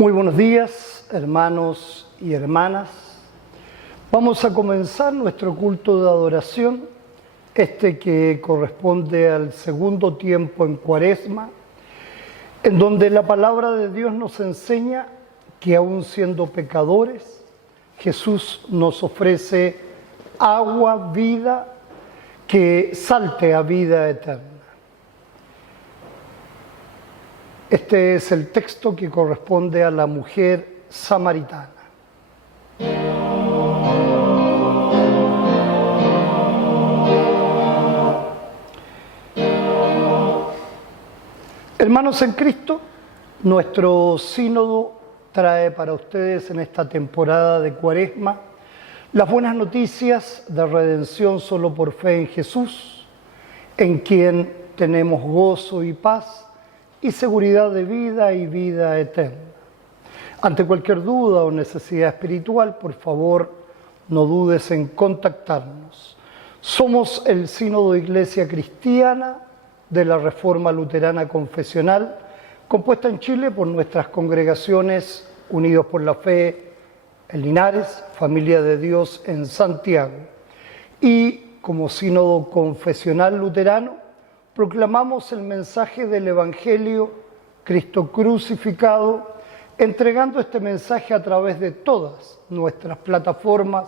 Muy buenos días, hermanos y hermanas. Vamos a comenzar nuestro culto de adoración, que corresponde al segundo tiempo en Cuaresma, en donde la palabra de Dios nos enseña que aun siendo pecadores, Jesús nos ofrece agua, vida, que salte a vida eterna. Este es el texto que corresponde a la mujer samaritana. Hermanos en Cristo, nuestro sínodo trae para ustedes en esta temporada de Cuaresma las buenas noticias de redención solo por fe en Jesús, en quien tenemos gozo y paz y seguridad de vida y vida eterna. Ante cualquier duda o necesidad espiritual, por favor, no dudes en contactarnos. Somos el Sínodo de Iglesia Cristiana de la Reforma Luterana Confesional, compuesta en Chile por nuestras congregaciones Unidos por la Fe en Linares, Familia de Dios en Santiago. Y como Sínodo Confesional Luterano, proclamamos el mensaje del Evangelio, Cristo crucificado, entregando este mensaje a través de todas nuestras plataformas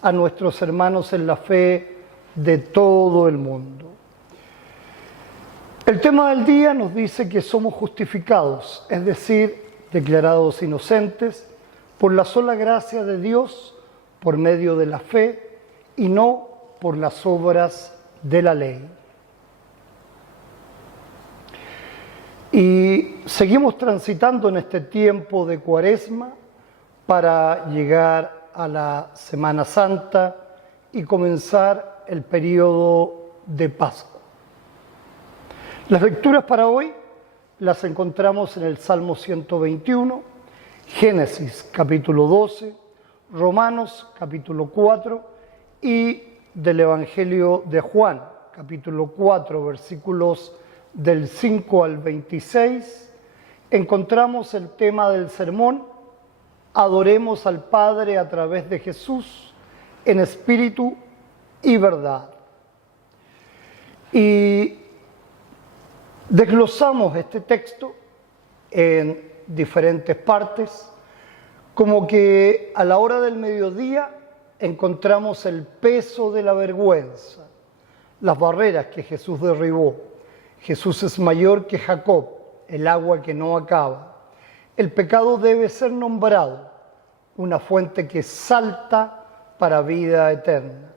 a nuestros hermanos en la fe de todo el mundo. El tema del día nos dice que somos justificados, es decir, declarados inocentes por la sola gracia de Dios por medio de la fe y no por las obras de la ley. Y seguimos transitando en este tiempo de Cuaresma para llegar a la Semana Santa y comenzar el periodo de Pascua. Las lecturas para hoy las encontramos en el Salmo 121, Génesis capítulo 12, Romanos capítulo 4 y del Evangelio de Juan capítulo 4, versículos del 5 al 26, encontramos el tema del sermón: adoremos al Padre a través de Jesús en espíritu y verdad. Y desglosamos este texto en diferentes partes, como que a la hora del mediodía encontramos el peso de la vergüenza, las barreras que Jesús derribó. Jesús es mayor que Jacob, el agua que no acaba. El pecado debe ser nombrado, una fuente que salta para vida eterna.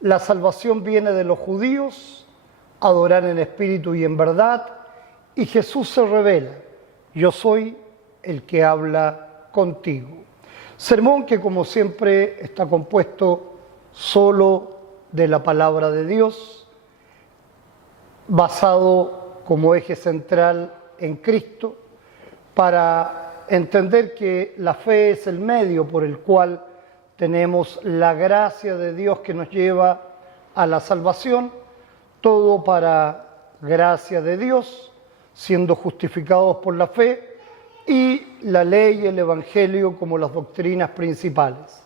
La salvación viene de los judíos, adorar en espíritu y en verdad, y Jesús se revela: yo soy el que habla contigo. Sermón que, como siempre, está compuesto solo de la palabra de Dios, basado como eje central en Cristo, para entender que la fe es el medio por el cual tenemos la gracia de Dios que nos lleva a la salvación, todo para gracia de Dios, siendo justificados por la fe, y la ley y el Evangelio como las doctrinas principales,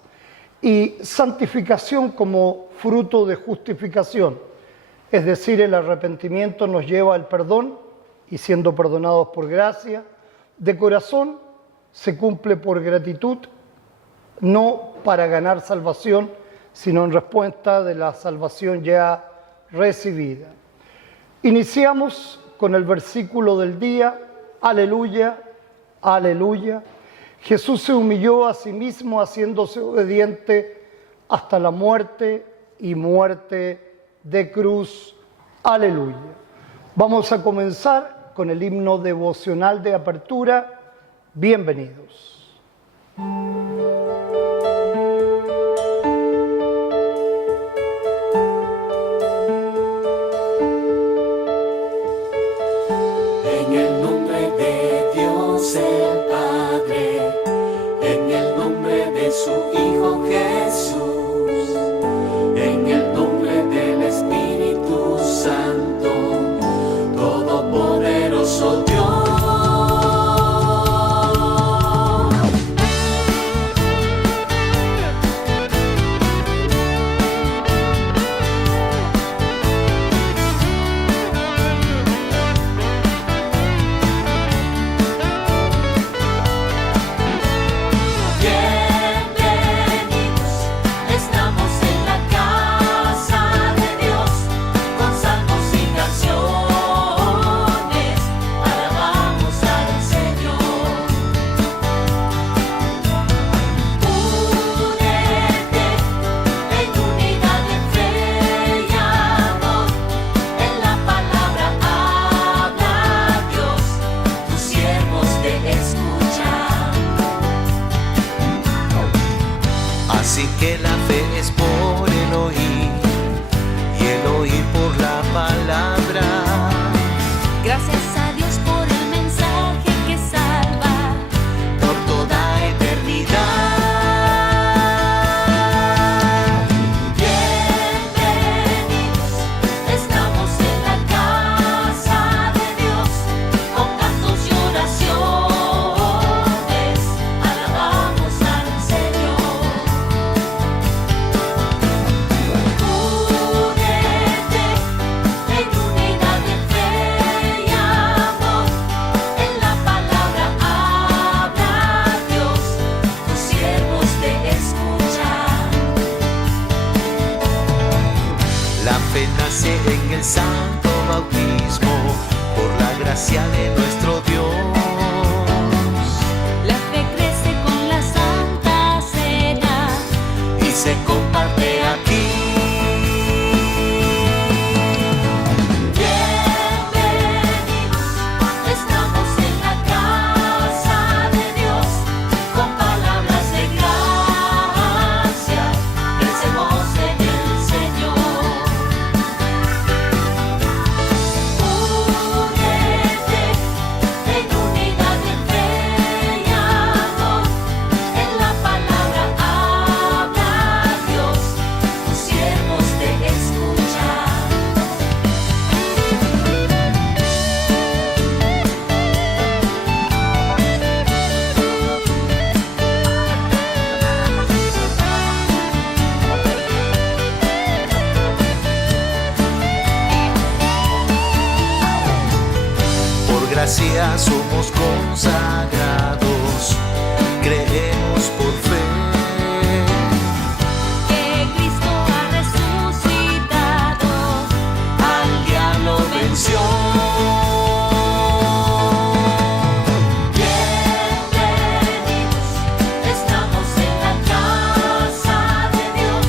y santificación como fruto de justificación. Es decir, el arrepentimiento nos lleva al perdón y, siendo perdonados por gracia, de corazón se cumple por gratitud, no para ganar salvación, sino en respuesta de la salvación ya recibida. Iniciamos con el versículo del día: aleluya, aleluya. Jesús se humilló a sí mismo haciéndose obediente hasta la muerte y muerte de cruz. Aleluya. Vamos a comenzar con el himno devocional de apertura. Bienvenidos. En el nombre de Dios el Padre, en el nombre de su Hijo Jesús, en el nombre del Espíritu Santo, todopoderoso Dios. fe nace en el santo bautismo, por la gracia de nuestro Dios. La fe crece con la Santa Cena Y se comparte aquí. Bienvenidos, estamos en la casa de Dios, con palabras de gracia, crecemos en el Señor. Únete en unidad de fe y amor, en la palabra habla Dios, tus siervos te escuchan. Por gracia somos consagrados, creemos por fe. Que Cristo ha resucitado, Al diablo venció. bienvenidos, estamos en la casa de Dios,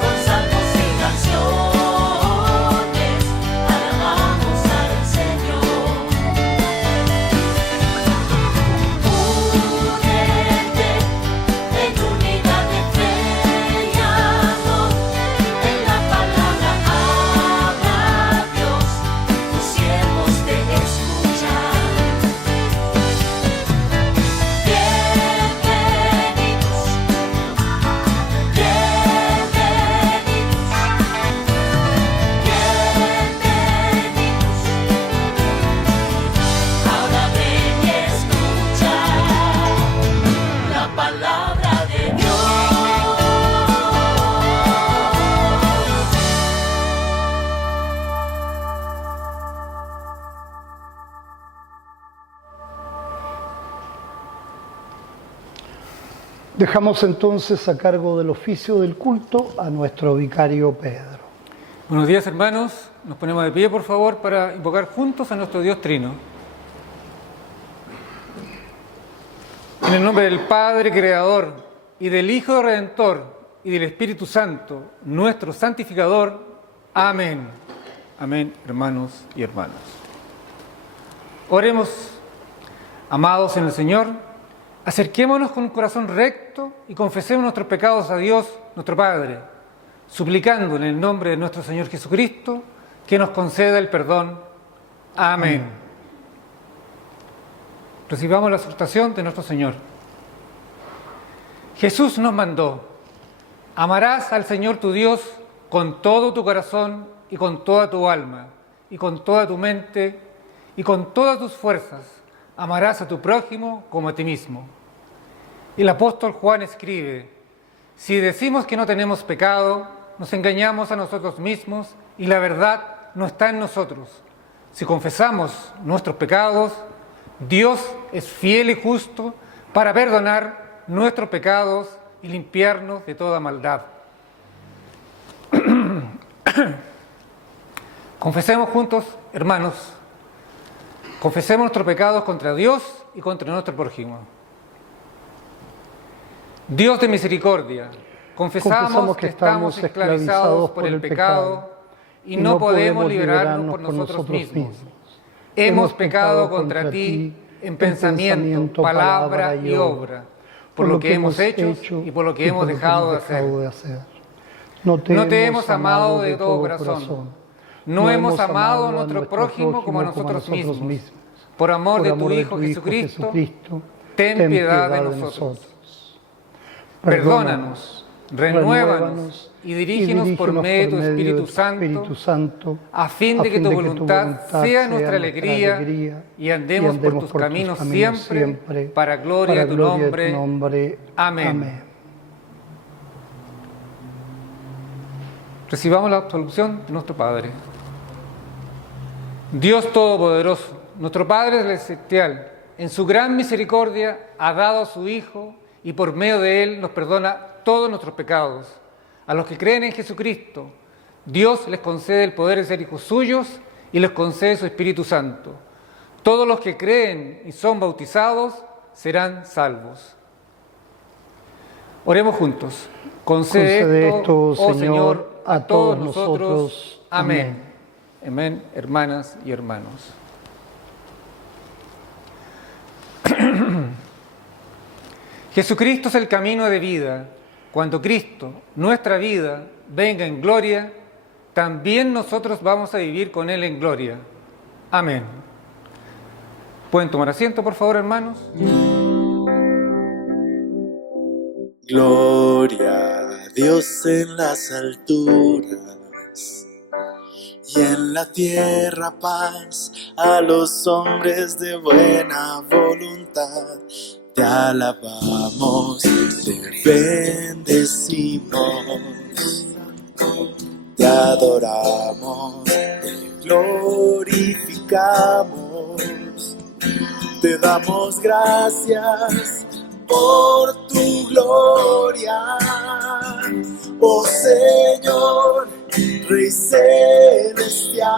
con salmos y canciones, alabamos al Señor. Únete en unidad de fe y amor, en la palabra habla Dios, tus siervos te escuchan. Bienvenidos, ahora ven y escucha la palabra de Dios. Dejamos entonces a cargo del oficio del culto a nuestro vicario Pedro. Buenos días, hermanos. Nos ponemos de pie, por favor, para invocar juntos a nuestro Dios Trino. En el nombre del Padre Creador y del Hijo Redentor y del Espíritu Santo, nuestro santificador. Amén. Amén, hermanos y hermanas. Oremos, amados en el Señor, acerquémonos con un corazón recto y confesemos nuestros pecados a Dios, nuestro Padre, suplicando en el nombre de nuestro Señor Jesucristo que nos conceda el perdón. Amén. Recibamos la exhortación de nuestro Señor. Jesús nos mandó: amarás al Señor tu Dios con todo tu corazón y con toda tu alma y con toda tu mente y con todas tus fuerzas. Amarás a tu prójimo como a ti mismo. Y el apóstol Juan escribe: si decimos que no tenemos pecado, nos engañamos a nosotros mismos y la verdad no está en nosotros. Si confesamos nuestros pecados, Dios es fiel y justo para perdonar nuestros pecados y limpiarnos de toda maldad. Confesemos juntos, hermanos, confesemos nuestros pecados contra Dios y contra nuestro prójimo. Dios de misericordia, confesamos que estamos esclavizados por el pecado y no podemos liberarnos por nosotros mismos. Hemos pecado contra ti en pensamiento, palabra y obra, por lo que hemos hecho y por lo que hemos dejado de hacer. No te hemos amado de todo corazón. No hemos amado a nuestro prójimo como a nosotros mismos. Por amor de tu Hijo Jesucristo, ten piedad de nosotros. Perdónanos, renuévanos y dirígenos por medio de tu Espíritu Santo, a fin de que tu voluntad sea nuestra alegría y andemos por tus caminos siempre, para gloria de tu nombre. Amén. Recibamos la absolución de nuestro Padre. Dios Todopoderoso, nuestro Padre Celestial, en su gran misericordia ha dado a su Hijo y por medio de Él nos perdona todos nuestros pecados. A los que creen en Jesucristo, Dios les concede el poder de ser hijos suyos y les concede su Espíritu Santo. Todos los que creen y son bautizados serán salvos. Oremos juntos. Concede esto, oh Señor, a todos nosotros. Amén. Amén, hermanas y hermanos. Jesucristo es el camino de vida. Cuando Cristo, nuestra vida, venga en gloria, también nosotros vamos a vivir con Él en gloria. Amén. ¿Pueden tomar asiento, por favor, hermanos? Gloria a Dios en las alturas y en la tierra paz a los hombres de buena voluntad. Te alabamos, te bendecimos, te adoramos, te glorificamos, te damos gracias por tu gloria, oh Señor, Rey celestial.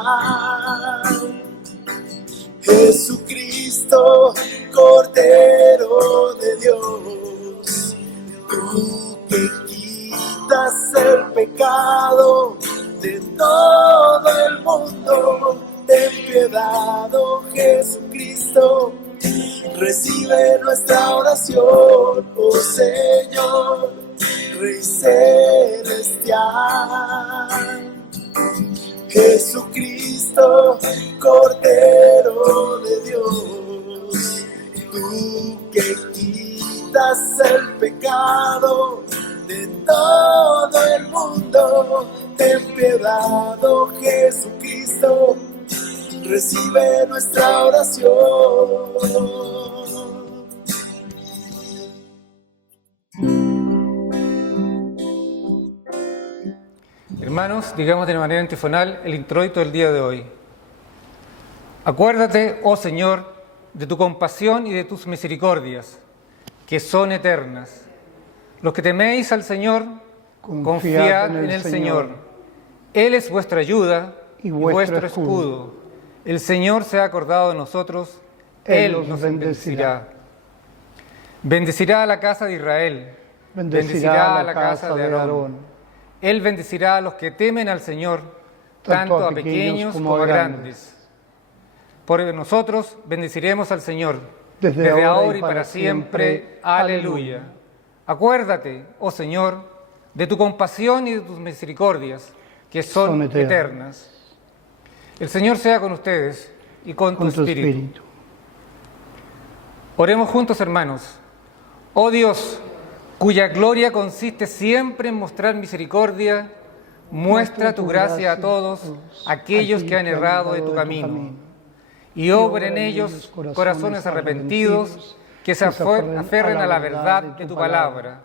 Jesucristo, Cordero de Dios, tú que quitas el pecado de todo el mundo, ten piedad, oh Jesucristo, recibe nuestra oración, oh Señor, Rey celestial. Jesucristo, Cordero de Dios, tú que quitas el pecado de todo el mundo, ten piedad, oh Jesucristo, recibe nuestra oración. Hermanos, digamos de manera antifonal el introito del día de hoy. Acuérdate, oh Señor, de tu compasión y de tus misericordias, que son eternas. Los que teméis al Señor, confiad en el Señor. Él es vuestra ayuda y vuestro escudo. El Señor se ha acordado de nosotros, Él nos bendecirá. Bendecirá a la casa de Israel, bendecirá a la casa de Aarón. Él bendecirá a los que temen al Señor, tanto a pequeños como a grandes. Por nosotros bendeciremos al Señor, desde ahora y para siempre. Aleluya. Acuérdate, oh Señor, de tu compasión y de tus misericordias, que son eternas. El Señor sea con ustedes y con tu espíritu. Oremos juntos, hermanos. Oh Dios, cuya gloria consiste siempre en mostrar misericordia, muestra tu gracia a todos aquellos que han errado de tu camino, y obra en ellos corazones arrepentidos que se aferren a la verdad de tu palabra.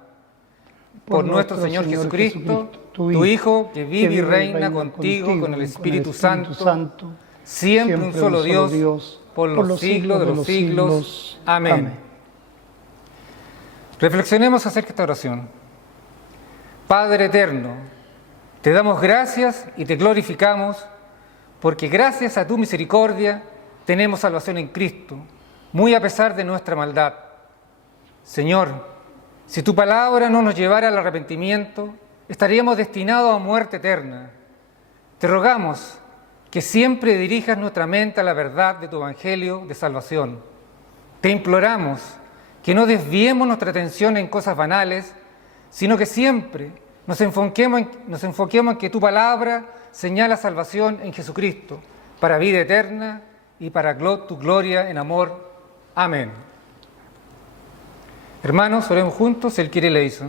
Por nuestro Señor Jesucristo, tu Hijo, que vive y reina contigo con el Espíritu Santo, siempre un solo Dios, por los siglos de los siglos. Amén. Reflexionemos acerca de esta oración. Padre eterno, te damos gracias y te glorificamos porque gracias a tu misericordia tenemos salvación en Cristo, muy a pesar de nuestra maldad. Señor, si tu palabra no nos llevara al arrepentimiento, estaríamos destinados a muerte eterna. Te rogamos que siempre dirijas nuestra mente a la verdad de tu Evangelio de salvación. Te imploramos que no desviemos nuestra atención en cosas banales, sino que siempre nos enfoquemos en que tu palabra señala salvación en Jesucristo, para vida eterna y para tu gloria en amor. Amén. Hermanos, oremos juntos, si Él quiere le hizo.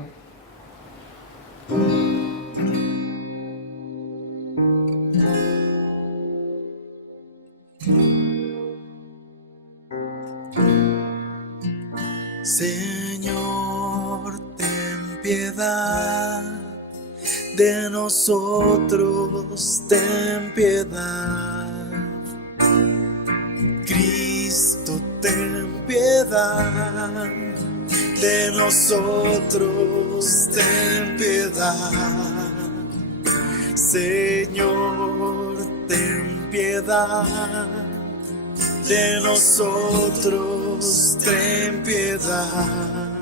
Señor, ten piedad de nosotros, ten piedad. Cristo, ten piedad de nosotros, ten piedad. Señor, ten piedad de nosotros, ten piedad,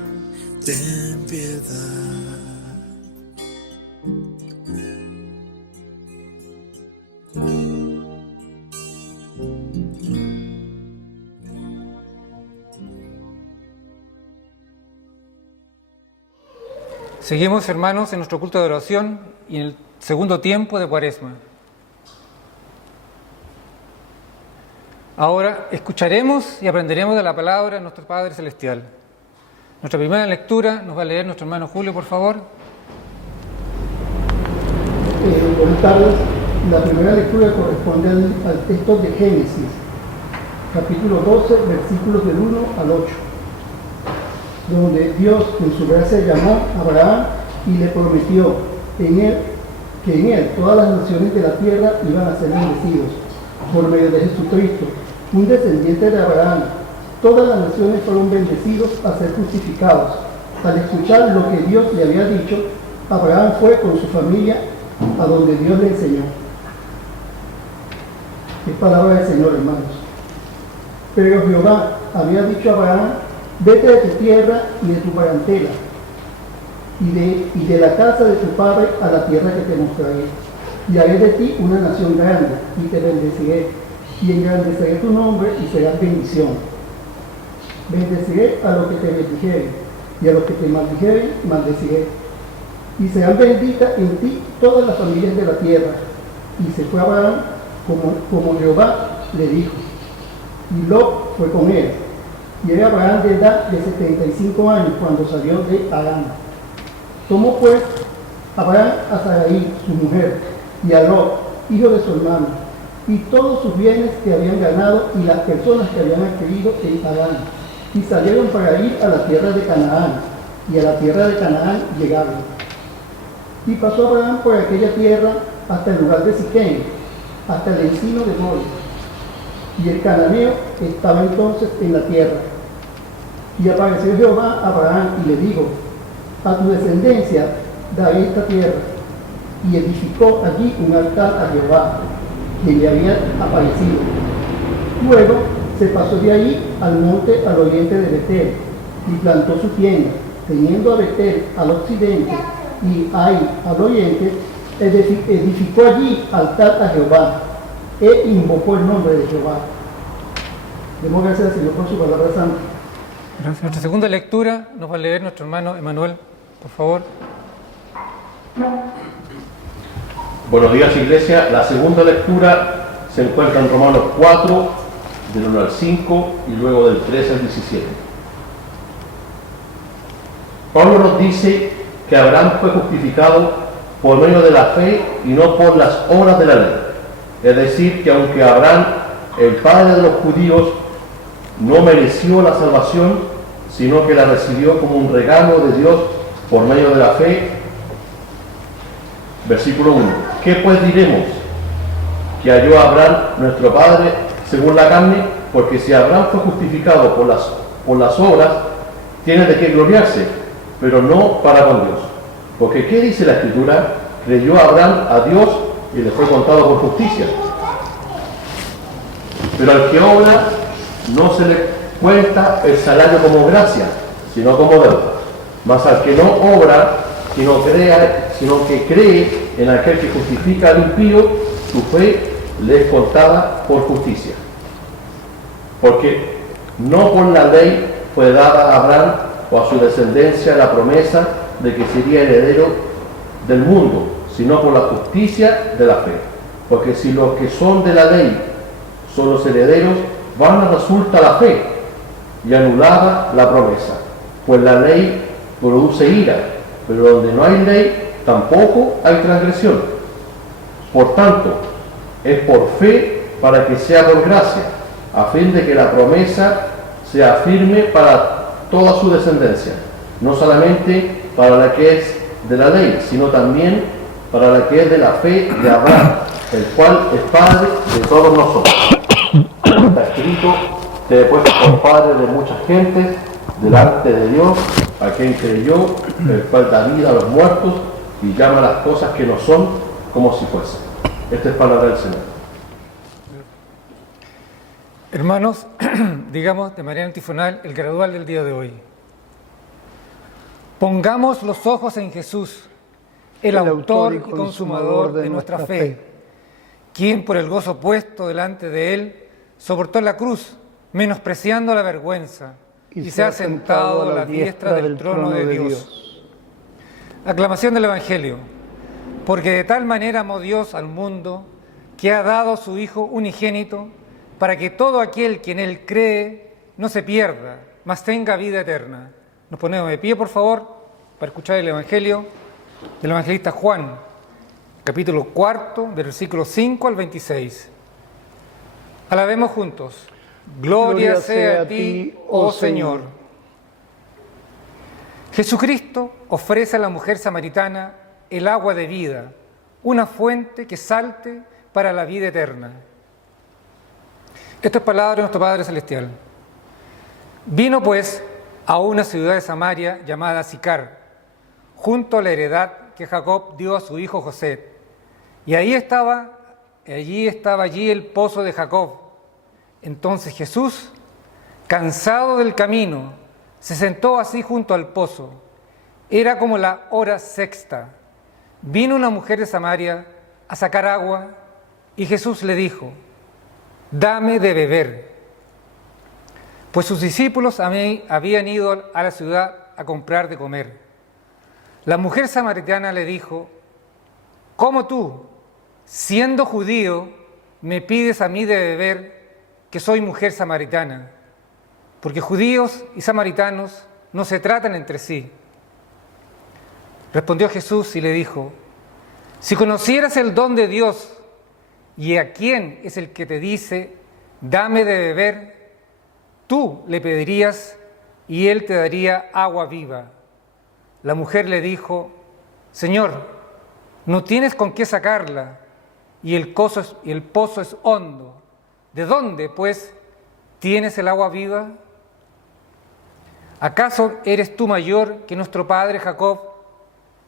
ten piedad. Seguimos, hermanos, en nuestro culto de oración y en el segundo tiempo de Cuaresma. Ahora escucharemos y aprenderemos de la palabra de nuestro Padre Celestial. Nuestra primera lectura nos va a leer nuestro hermano Julio, por favor. Buenas tardes. La primera lectura corresponde al texto de Génesis, capítulo 12, versículos del 1 al 8. Donde Dios en su gracia llamó a Abraham y le prometió que en él todas las naciones de la tierra iban a ser bendecidos por medio de Jesucristo, un descendiente de Abraham. Todas las naciones fueron bendecidos a ser justificados. Al escuchar lo que Dios le había dicho, Abraham fue con su familia a donde Dios le enseñó. Es palabra del Señor, hermanos. Pero Jehová había dicho a Abraham: vete de tu tierra y de tu parentela, y de la casa de tu padre a la tierra que te mostraré, y haré de ti una nación grande, y te bendeciré, y engrandeceré tu nombre, y serás bendición. Bendeciré a los que te bendijeren, y a los que te maldijeren, maldeciré. Y serán benditas en ti todas las familias de la tierra. Y se fue Abraham como Jehová le dijo, y Lot fue con él. Y era Abraham de edad de 75 años cuando salió de Harán. Tomó pues Abraham a Sarai, su mujer, y a Lot, hijo de su hermano, y todos sus bienes que habían ganado y las personas que habían adquirido en Harán, y salieron para ir a la tierra de Canaán, y a la tierra de Canaán llegaron. Y pasó Abraham por aquella tierra hasta el lugar de Siquem, hasta el encino de Moré. Y el cananeo estaba entonces en la tierra. Y apareció Jehová a Abraham y le dijo: a tu descendencia daré esta tierra. Y edificó allí un altar a Jehová, quien le había aparecido. Luego se pasó de allí al monte al oriente de Betel, y plantó su tienda, teniendo a Betel al occidente y Ai al oriente. Edificó allí altar a Jehová, e invocó el nombre de Jehová. Demos gracias al Señor por su palabra santa. Gracias. Nuestra segunda lectura nos va a leer nuestro hermano Emanuel, por favor. Buenos días, Iglesia. La segunda lectura se encuentra en Romanos 4, del 1 al 5 y luego del 13 al 17. Pablo nos dice que Abraham fue justificado por medio de la fe y no por las obras de la ley. Es decir, que aunque Abraham, el padre de los judíos, no mereció la salvación, sino que la recibió como un regalo de Dios por medio de la fe. Versículo 1. ¿Qué pues diremos? Que halló a Abraham nuestro padre según la carne, porque si Abraham fue justificado por las obras, tiene de qué gloriarse, pero no para con Dios. Porque ¿qué dice la Escritura? Creyó Abraham a Dios y le fue contado por justicia. Pero al que obra no se le cuenta el salario como gracia, sino como deuda. Mas al que no obra, sino que cree en aquel que justifica al impío, su fe le es contada por justicia. Porque no por la ley fue dada a Abraham o a su descendencia la promesa de que sería heredero del mundo, sino por la justicia de la fe. Porque si los que son de la ley son los herederos, vana resulta la fe y anulada la promesa. Pues la ley produce ira, pero donde no hay ley, tampoco hay transgresión. Por tanto, es por fe para que sea por gracia, a fin de que la promesa sea firme para toda su descendencia, no solamente para la que es de la ley, sino también para la que es de la fe de Abraham, el cual es padre de todos nosotros. Está escrito: te he puesto por padre de muchas gentes delante de Dios, a quien creyó, el cual da vida a los muertos y llama las cosas que no son como si fuese. Esta es palabra del Señor. Hermanos, digamos de manera antifonal el gradual del día de hoy. Pongamos los ojos en Jesús, el autor y consumador de nuestra fe, quien por el gozo puesto delante de él soportó la cruz, menospreciando la vergüenza, y se ha sentado a la diestra del trono de Dios. Aclamación del Evangelio. Porque de tal manera amó Dios al mundo, que ha dado a su Hijo unigénito, para que todo aquel que en él cree no se pierda, mas tenga vida eterna. Nos ponemos de pie, por favor, para escuchar el Evangelio del evangelista Juan, capítulo 4, del versículo 5 al 26. Alabemos juntos. Gloria sea a ti, oh Señor. Jesucristo ofrece a la mujer samaritana el agua de vida, una fuente que salte para la vida eterna. Esta es palabra de nuestro Padre Celestial. Vino pues a una ciudad de Samaria llamada Sicar, junto a la heredad que Jacob dio a su hijo José. Y allí estaba el pozo de Jacob. Entonces Jesús, cansado del camino, se sentó así junto al pozo. Era como la hora sexta. Vino una mujer de Samaria a sacar agua y Jesús le dijo: dame de beber. Pues sus discípulos habían ido a la ciudad a comprar de comer. La mujer samaritana le dijo: ¿cómo tú, siendo judío, me pides a mí de beber, que soy mujer samaritana? Porque judíos y samaritanos no se tratan entre sí. Respondió Jesús y le dijo: si conocieras el don de Dios y a quién es el que te dice, dame de beber, tú le pedirías y él te daría agua viva. La mujer le dijo: Señor, no tienes con qué sacarla y el pozo es hondo. ¿De dónde, pues, tienes el agua viva? ¿Acaso eres tú mayor que nuestro padre Jacob,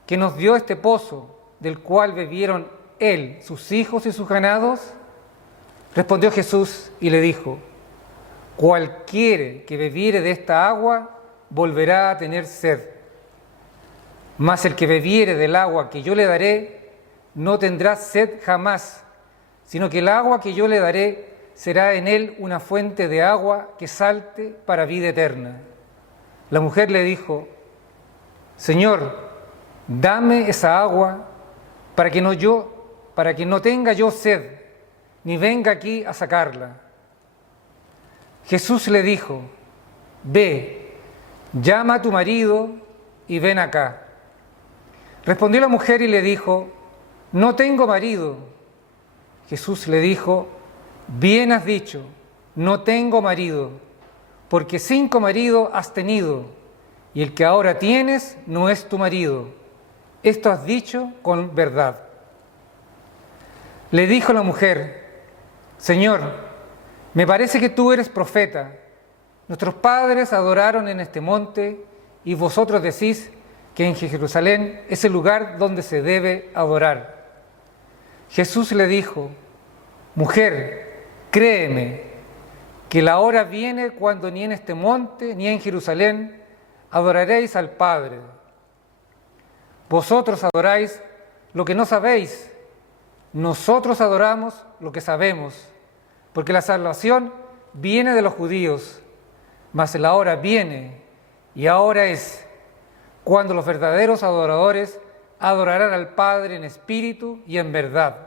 que nos dio este pozo, del cual bebieron él, sus hijos y sus ganados? Respondió Jesús y le dijo: cualquiera que bebiere de esta agua volverá a tener sed. Mas el que bebiere del agua que yo le daré no tendrá sed jamás, sino que el agua que yo le daré será en él una fuente de agua que salte para vida eterna. La mujer le dijo: Señor, dame esa agua para que no tenga yo sed, ni venga aquí a sacarla. Jesús le dijo: ve, llama a tu marido y ven acá. Respondió la mujer y le dijo: no tengo marido. Jesús le dijo: bien has dicho, no tengo marido, porque 5 maridos has tenido, y el que ahora tienes no es tu marido. Esto has dicho con verdad. Le dijo la mujer: Señor, me parece que tú eres profeta. Nuestros padres adoraron en este monte, y vosotros decís que en Jerusalén es el lugar donde se debe adorar. Jesús le dijo: mujer, créeme, que la hora viene cuando ni en este monte ni en Jerusalén adoraréis al Padre. Vosotros adoráis lo que no sabéis, nosotros adoramos lo que sabemos, porque la salvación viene de los judíos, mas la hora viene, y ahora es, cuando los verdaderos adoradores adorarán al Padre en espíritu y en verdad,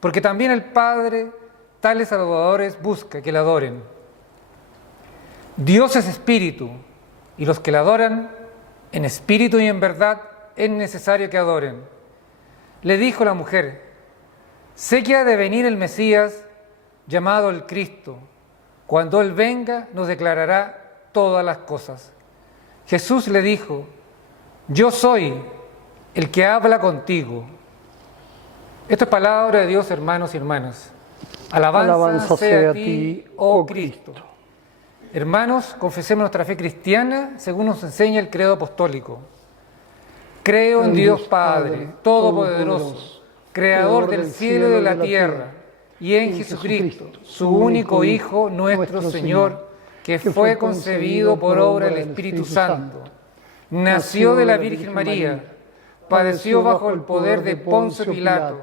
porque también el Padre tales adoradores busca que le adoren. Dios es espíritu, y los que le adoran en espíritu y en verdad es necesario que adoren. Le dijo la mujer: sé que ha de venir el Mesías, llamado el Cristo. Cuando Él venga, nos declarará todas las cosas. Jesús le dijo: yo soy el que habla contigo. Esta es palabra de Dios, hermanos y hermanas. Alabanza sea a ti, oh Cristo. Hermanos, confesemos nuestra fe cristiana según nos enseña el credo apostólico. Creo en Dios Padre, Todopoderoso, Creador del cielo y de la tierra, y en Jesucristo, su único Hijo, nuestro Señor, que fue concebido por obra del Espíritu Santo. Nació de la Virgen María, padeció bajo el poder de Poncio Pilato,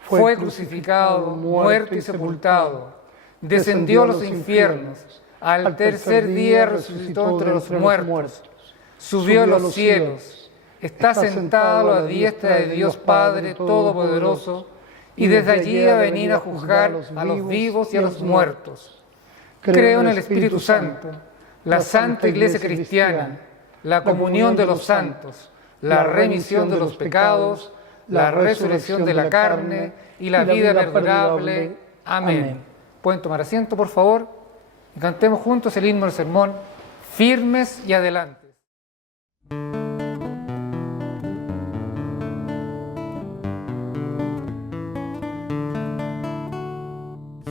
fue crucificado, muerto y sepultado, descendió a los infiernos, al tercer día resucitó entre los muertos, subió a los cielos, está sentado a la diestra de Dios Padre Todopoderoso, y desde allí va a venir a juzgar a los vivos y a los muertos. Creo en el Espíritu Santo, la Santa Iglesia Cristiana, la comunión de los santos, la remisión de los pecados, la resurrección de la carne y la vida perdurable. Amén. ¿Pueden tomar asiento, por favor? Y cantemos juntos el himno del sermón, firmes y adelante.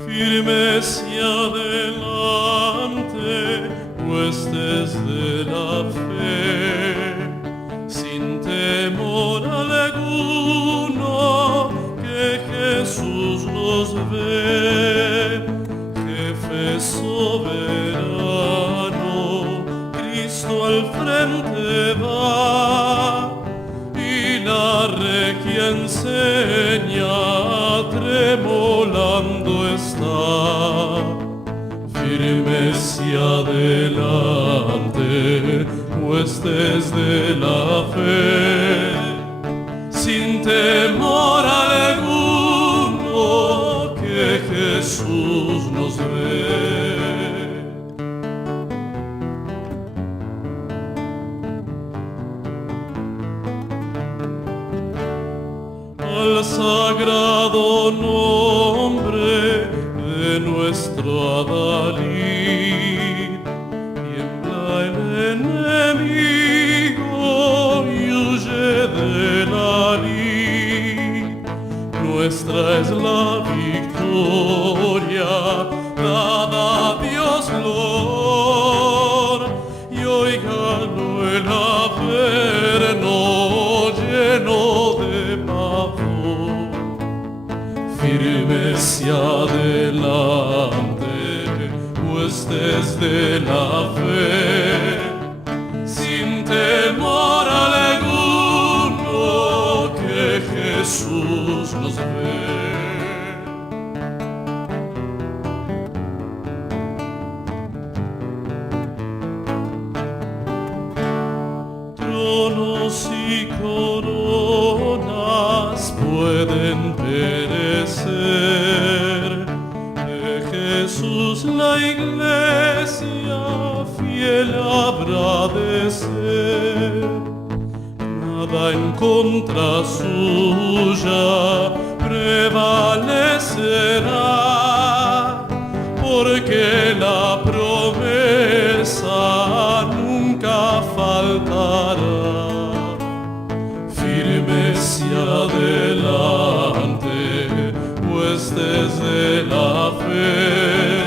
Firmes y adelante, huestes de la fe, sin temor alguno, que Jesús nos ve, jefe soberano, Cristo al frente va, y la regia enseña, tremolando está. Firmes y adelante, huestes de la fe, sin temor alguno, que Jesús nos ve. Al sagrado nombre de nuestro adalid, tiembla el enemigo y huye de la lid. Nuestra es la victoria, dada a Dios Lord, y hoy ganó el averno lleno de pavor. Firmes y adelante, huestes de la fe, sin temor alguno, que Jesús nos ve. Tronos y coronas pueden perecer, de Jesús la iglesia fiel habrá de ser. Nada en contra suya prevalecerá, porque la promesa nunca faltará. Firmes y adelante, huestes de la fe,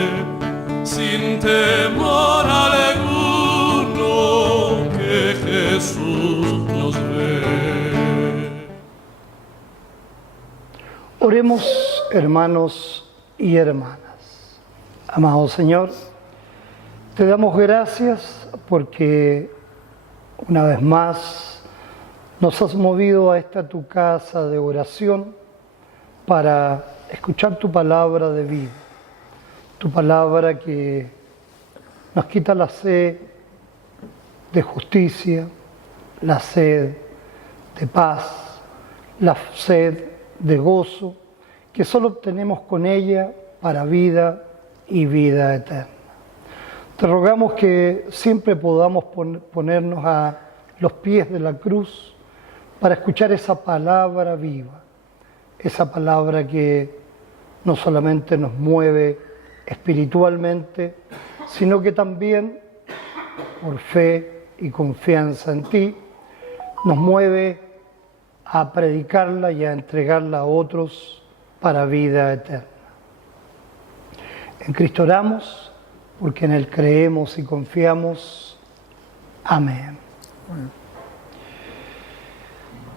sin temor alguno, que Jesús nos ve. Oremos, hermanos y hermanas. Amado Señor, te damos gracias porque una vez más nos has movido a esta tu casa de oración para escuchar tu palabra de vida, tu palabra que nos quita la sed de justicia, la sed de paz, la sed de gozo, que solo obtenemos con ella para vida y vida eterna. Te rogamos que siempre podamos ponernos a los pies de la cruz para escuchar esa palabra viva, esa palabra que no solamente nos mueve espiritualmente, sino que también por fe y confianza en ti, nos mueve a predicarla y a entregarla a otros para vida eterna. En Cristo oramos, porque en Él creemos y confiamos. Amén.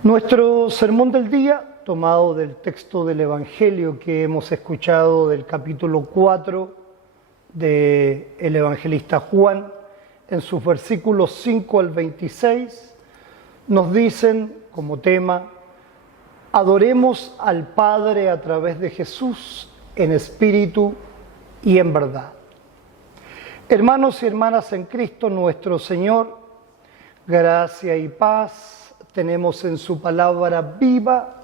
Nuestro sermón del día tomado del texto del Evangelio que hemos escuchado del capítulo 4 del evangelista Juan, en sus versículos 5 al 26, nos dicen como tema: adoremos al Padre a través de Jesús en espíritu y en verdad. Hermanos y hermanas en Cristo nuestro Señor, gracia y paz tenemos en su palabra viva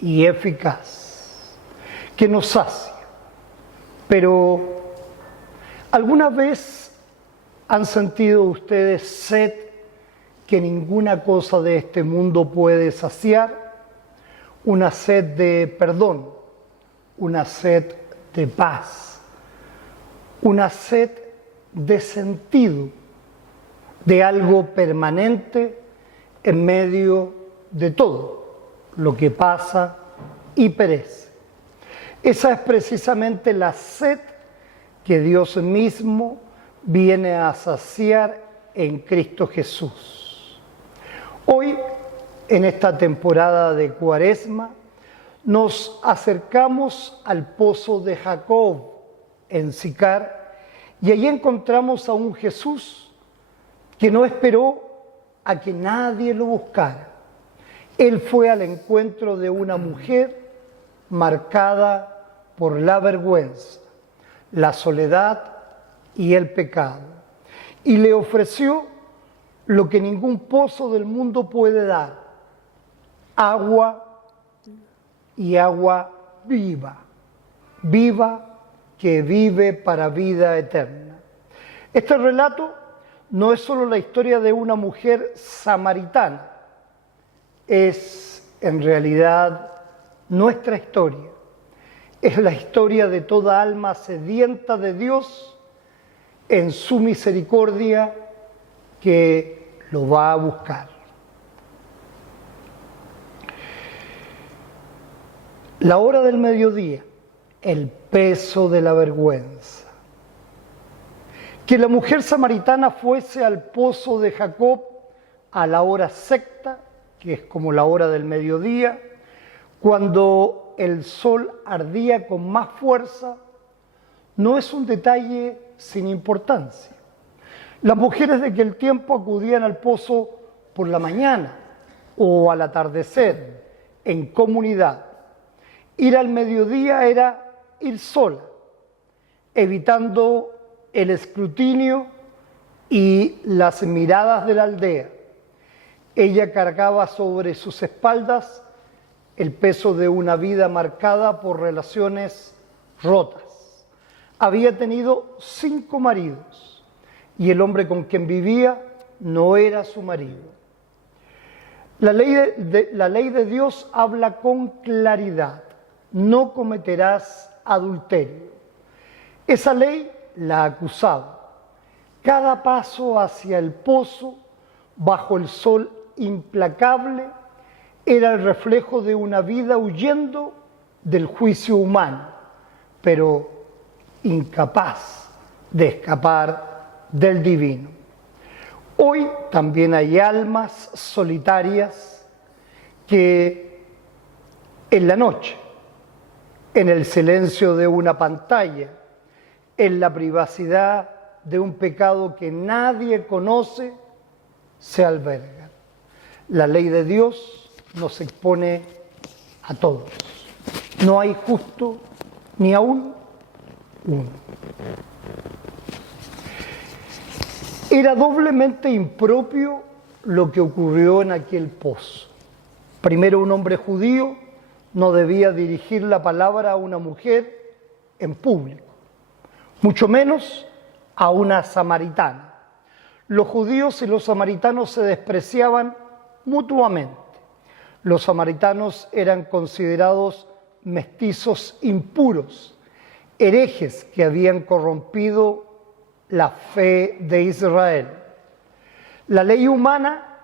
y eficaz, que nos sacia. Pero, ¿alguna vez han sentido ustedes sed que ninguna cosa de este mundo puede saciar? Una sed de perdón, una sed de paz, una sed de sentido, de algo permanente en medio de todo lo que pasa y perece. Esa es precisamente la sed que Dios mismo viene a saciar en Cristo Jesús. Hoy, en esta temporada de Cuaresma, nos acercamos al pozo de Jacob en Sicar, y allí encontramos a un Jesús que no esperó a que nadie lo buscara. Él fue al encuentro de una mujer marcada por la vergüenza, la soledad y el pecado, y le ofreció lo que ningún pozo del mundo puede dar: agua, y agua viva, viva que vive para vida eterna. Este relato no es solo la historia de una mujer samaritana, es en realidad nuestra historia. Es la historia de toda alma sedienta de Dios en su misericordia que lo va a buscar. La hora del mediodía, el peso de la vergüenza. Que la mujer samaritana fuese al pozo de Jacob a la hora sexta, que es como la hora del mediodía, cuando el sol ardía con más fuerza, no es un detalle sin importancia. Las mujeres de aquel tiempo acudían al pozo por la mañana o al atardecer, en comunidad. Ir al mediodía era ir sola, evitando el escrutinio y las miradas de la aldea. Ella cargaba sobre sus espaldas el peso de una vida marcada por relaciones rotas. Había tenido 5 maridos y el hombre con quien vivía no era su marido. La ley de Dios habla con claridad: no cometerás adulterio. Esa ley la acusaba. Cada paso hacia el pozo, bajo el sol implacable, era el reflejo de una vida huyendo del juicio humano, pero incapaz de escapar del divino. Hoy también hay almas solitarias que en la noche, en el silencio de una pantalla, en la privacidad de un pecado que nadie conoce, se albergan. La ley de Dios nos expone a todos. No hay justo ni aún uno. Era doblemente impropio lo que ocurrió en aquel pozo. Primero, un hombre judío no debía dirigir la palabra a una mujer en público, mucho menos a una samaritana. Los judíos y los samaritanos se despreciaban mutuamente. Los samaritanos eran considerados mestizos impuros, herejes que habían corrompido la fe de Israel. La ley humana,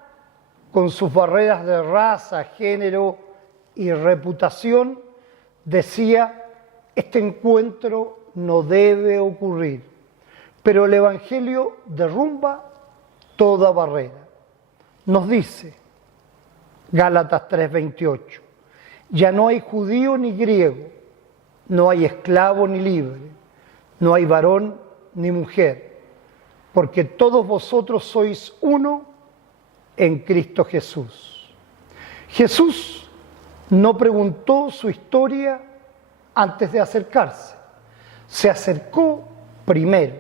con sus barreras de raza, género y reputación, decía: este encuentro no debe ocurrir. Pero el Evangelio derrumba toda barrera. Nos dice Gálatas 3:28: Ya no hay judío ni griego, no hay esclavo ni libre, no hay varón ni mujer, porque todos vosotros sois uno en Cristo Jesús. Jesús no preguntó su historia antes de acercarse, se acercó primero.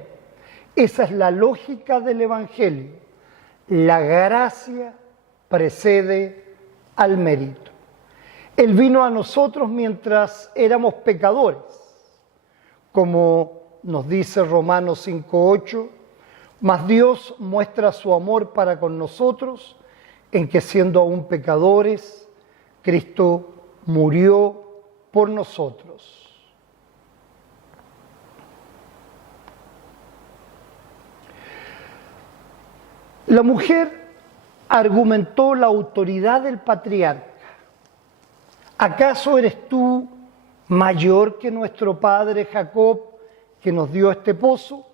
Esa es la lógica del Evangelio. La gracia precede al mérito. Él vino a nosotros mientras éramos pecadores, como nos dice Romanos 5:8, mas Dios muestra su amor para con nosotros en que siendo aún pecadores, Cristo murió por nosotros. La mujer argumentó la autoridad del patriarca. ¿Acaso eres tú mayor que nuestro padre Jacob, que nos dio este pozo?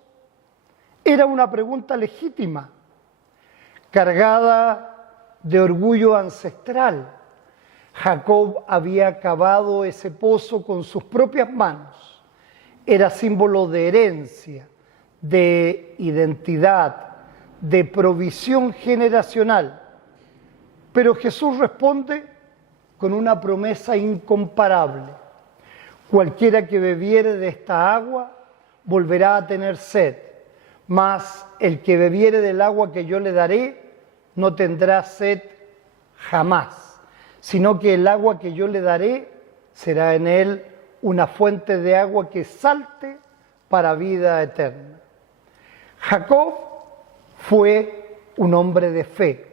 Era una pregunta legítima, cargada de orgullo ancestral. Jacob había cavado ese pozo con sus propias manos. Era símbolo de herencia, de identidad, de provisión generacional. Pero Jesús responde con una promesa incomparable. Cualquiera que bebiere de esta agua volverá a tener sed, mas el que bebiere del agua que yo le daré no tendrá sed jamás, sino que el agua que yo le daré será en él una fuente de agua que salte para vida eterna. Jacob fue un hombre de fe,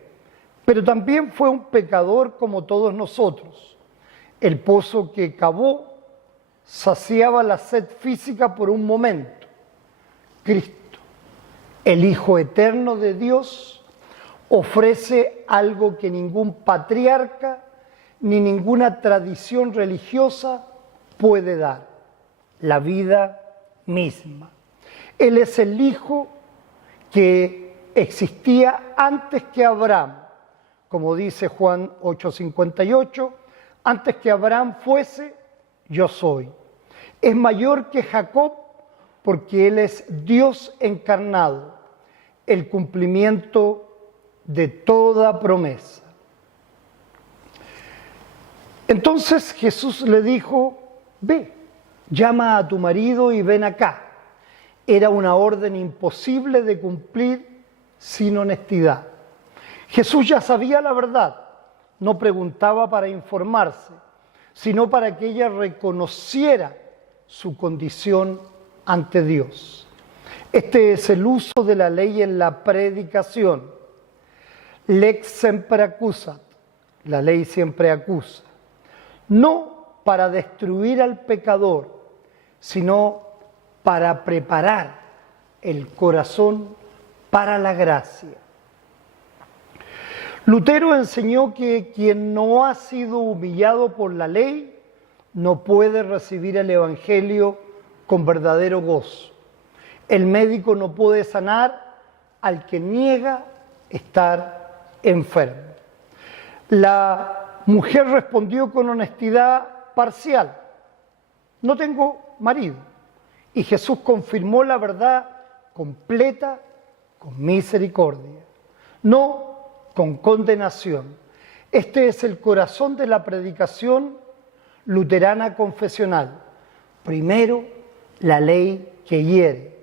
pero también fue un pecador como todos nosotros. El pozo que cavó saciaba la sed física por un momento. Cristo, el Hijo eterno de Dios, ofrece algo que ningún patriarca ni ninguna tradición religiosa puede dar: la vida misma. Él es el Hijo que existía antes que Abraham, como dice Juan 8:58, antes que Abraham fuese, yo soy. Es mayor que Jacob porque Él es Dios encarnado, el cumplimiento de toda promesa. Entonces Jesús le dijo: ve, llama a tu marido y ven acá. Era una orden imposible de cumplir sin honestidad. Jesús ya sabía la verdad, no preguntaba para informarse, sino para que ella reconociera su condición ante Dios. Este es el uso de la ley en la predicación. Lex semper accusat, la ley siempre acusa. No para destruir al pecador, sino para preparar el corazón para la gracia. Lutero enseñó que quien no ha sido humillado por la ley no puede recibir el Evangelio con verdadero gozo. El médico no puede sanar al que niega estar enfermo. La mujer respondió con honestidad parcial: no tengo marido. Y Jesús confirmó la verdad completa con misericordia, no con condenación. Este es el corazón de la predicación luterana confesional. Primero, la ley que hiere,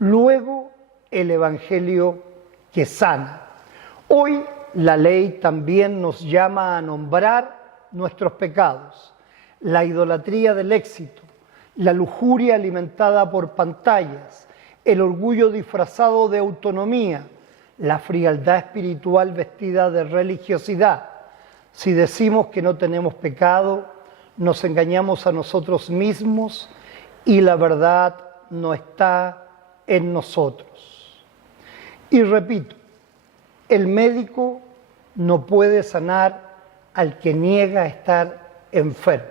luego el Evangelio que sana. Hoy la ley también nos llama a nombrar nuestros pecados: la idolatría del éxito, la lujuria alimentada por pantallas, el orgullo disfrazado de autonomía, la frialdad espiritual vestida de religiosidad. Si decimos que no tenemos pecado, nos engañamos a nosotros mismos y la verdad no está en nosotros. Y repito, el médico no puede sanar al que niega estar enfermo,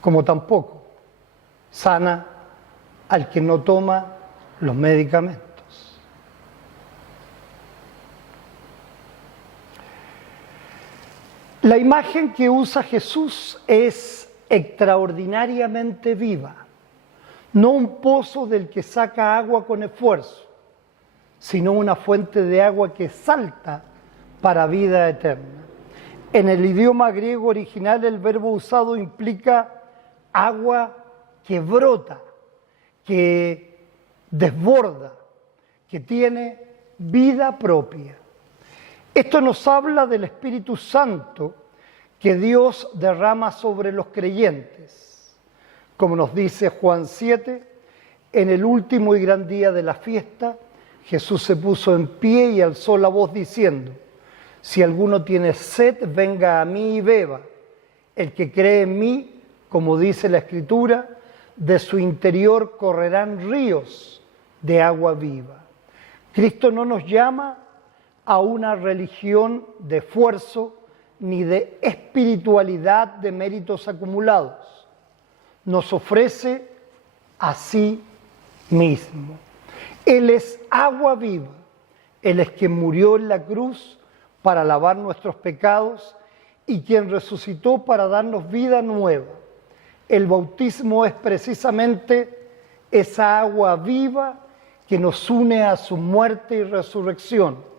como tampoco sana al que no toma los medicamentos. La imagen que usa Jesús es extraordinariamente viva, no un pozo del que saca agua con esfuerzo, sino una fuente de agua que salta para vida eterna. En el idioma griego original el verbo usado implica agua que brota, que desborda, que tiene vida propia. Esto nos habla del Espíritu Santo que Dios derrama sobre los creyentes. Como nos dice Juan 7, en el último y gran día de la fiesta, Jesús se puso en pie y alzó la voz diciendo: si alguno tiene sed, venga a mí y beba. El que cree en mí, como dice la Escritura, de su interior correrán ríos de agua viva. Cristo no nos llama a una religión de esfuerzo ni de espiritualidad de méritos acumulados. Nos ofrece a sí mismo. Él es agua viva. Él es quien murió en la cruz para lavar nuestros pecados y quien resucitó para darnos vida nueva. El bautismo es precisamente esa agua viva que nos une a su muerte y resurrección.